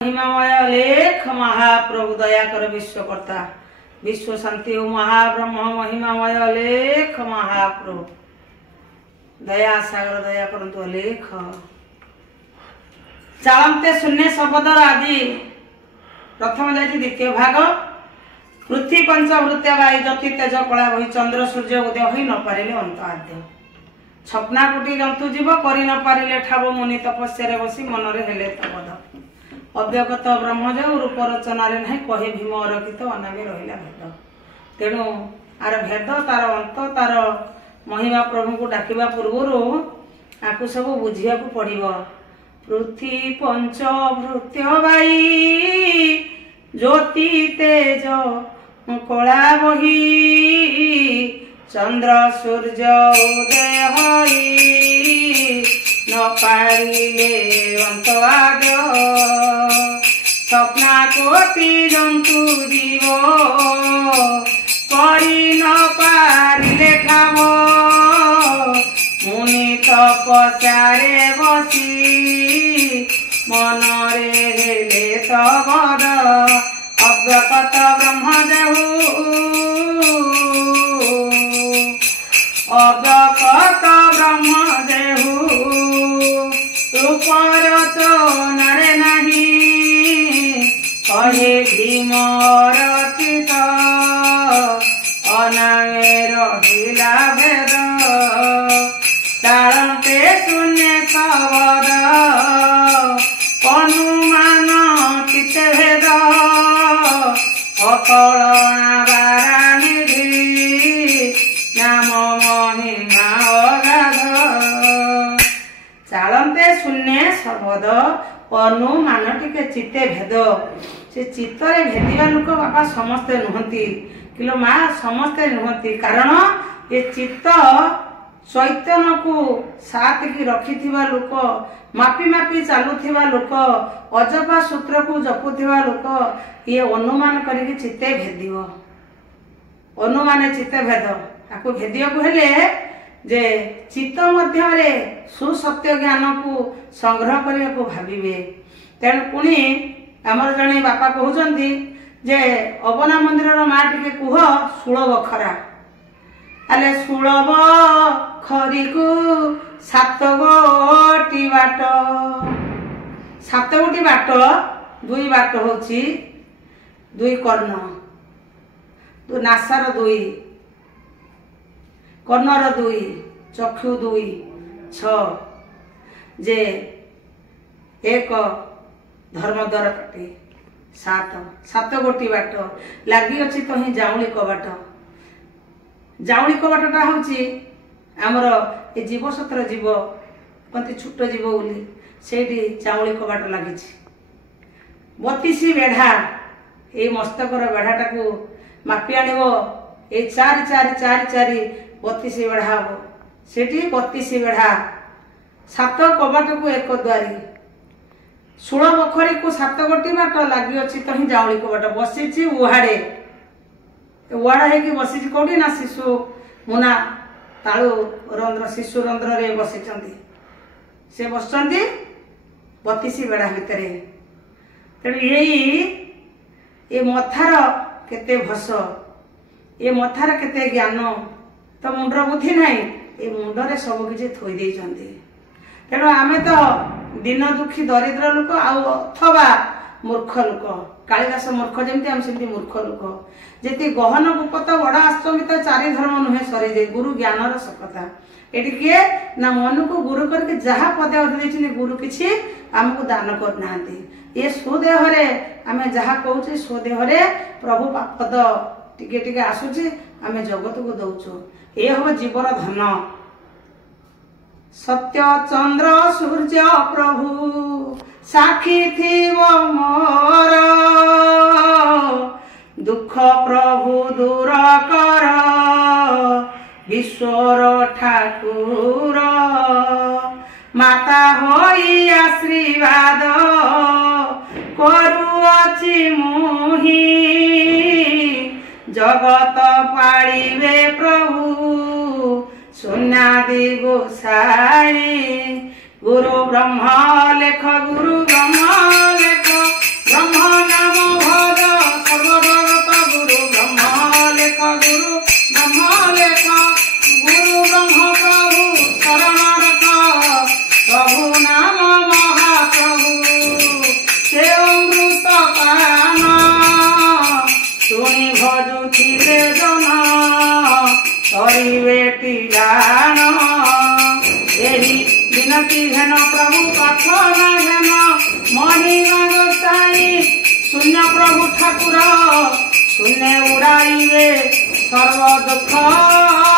महिमामय लेख महाप्रभु दया कर विश्वकर्ता विश्व शांति हो महाब्रह्म महिमामय लेख महाप्रभु दया सागर दया करंतु लेख चालते शून्य शब्दर आदि प्रथम जाती द्वितीय भाग पृथ्वी पंचवृत्य वायु ज्योति तेज कला बही चंद्र सूर्य उदय हो न पारे अंत आद्य छपना कोटी जंतु जीव कर न पारे ठाव मुनि तपस्या बसी मनरे हेले तपद अव्यगत ब्रह्म जो रूप रचना ना कहे भीम अरक्षित अनागे रहा भेद तेणु आर भेद तार अंत तार महिमा प्रभु को डाकिबा पूर्वर आपको सब बुझिया पड़ो पृथ्वी पंचभृत्य वायु ज्योति तेज कला बही चंद्र सूर्य उदय होई न पारिले अंत आद्य स्वप्ना कोटि जंतु जीव करी न पारिले ठाव मुनि तपस्यारे बसी मनरे हेले तबद अव्यक्त ब्रह्म अव्यक्त ब्रह्म देहु रूप रचनारे नहीं कहे भीम रक्षित अनागे रहिला भेद तारते शून्य शब्द अनुमान चित्त भेद अकलना बारानिधि नाम महिमा अगाध चालते शून्य शब्द अनुमान टिके चित्ते भेद से चित्तरे भेदिया लोक बापा समस्ते नुहति किलो माँ समस्ते नुहति कारण ये चित्त चैतन्य को साथ की रखि लोक मापी मापी चलुवा लोक अजपा सूत्र को जपुवा लोक ये अनुमान करके चित्ते भेद अनुमान चित्ते भेद आपको भेदिया को हेले जे चित्त मध्य सुसत्य ज्ञान को संग्रह करने को भाविबे तेणु पुणी आमर जड़े बापा कहते जे अबना मंदिर माँ टे कुह षोलव खरा आले षोलव खरी को सात गोटी बाट सात गोटी बाट दुई बाट होची दुई कर्ण नासार दुई कर्णर दुई चक्षु दुई छ जे एक धर्म द्वार काटे सात सात गोटी बाट लगी अच्छी तो ही जाऊली कबाट टा हूँ आमर ये जीवसत्र जीव कति छोट जीव बोली से जाऊली कबाट लगी 32 बेढ़ा ये मस्तकर बेढ़ाटा को मापी आण ये 4 4 4 4 32 बेढ़ा हम से 32 बेढ़ा सात कबाट को एक द्वारी 16 बखरी को सात गोटी बाट लगी अच्छी तो ही जाऊली कबाट बसी उहाड़े उहाड़ा है बसी कौटी ना शिशु मुना तालु रंध्र शिशु रंध्र रे बसी से बस 32 बेढ़ा भितर तेणु ये मथार केते भस ये मथार केते ज्ञान तो मुंडर बुद्धि ना ये मुंडरे सब किसी थोई देइछन्ति तेणु आमे तो दिन दुखी दरिद्र लोक अथवा मूर्ख लोक कालिदास मूर्ख जमी आम सेमती मूर्ख लोक जी गहन गुपत बड़ आश्रमित 4 धर्म नुहे सरीजे गुरु ज्ञानर सकता ये किए ना मन को गुरु करके जहाँ पदे अधे गुरु किसी आमको दान करना ये स्वदेहरे आम जहाँ कहूँ स्वदेहरे प्रभु पद टिके टिके आसुची आम जगत को दौचु ये हम जीवर धन सत्य चंद्र सूर्य प्रभु साक्षी थी मोर दुख प्रभु दूर कर विश्वर ठाकुर माता होई आशीर्वाद करुअछि मुहि जगत पालिबे प्रभु सुनादि गोसाई गुरु ब्रह्मा लेख प्रभु नाम महाप्रभु से अमृत पान शुणी भजुथिले जन करिबेटी गान एही विनती हेन प्रभु कथन हेन महिमा गोसाई शून्य प्रभु ठाकुर शून्य उड़ाइबे सर्व दुख